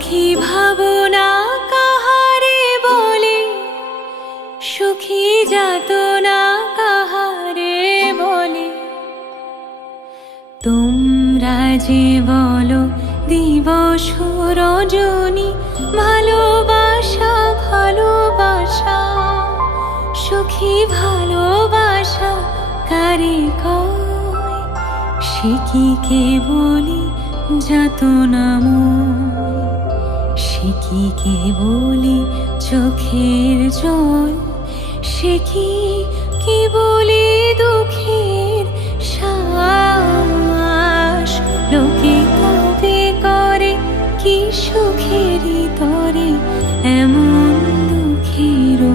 সুখী ভাবনা কাহারে বলে, সুখী যাতনা কাহারে বলে। তোমরা যে বলো দিবস রজনী, ভালোবাসা ভালোবাসা, সুখী ভালোবাসা কারে কয়? সে কি কেবলি যাতনাময়, সে কি কেবলি চোখের জল, সে কি কেবলি দুঃখের শ্বাস। লোকে তবে করে কি সুখেরই তরে এমন দুঃখেরও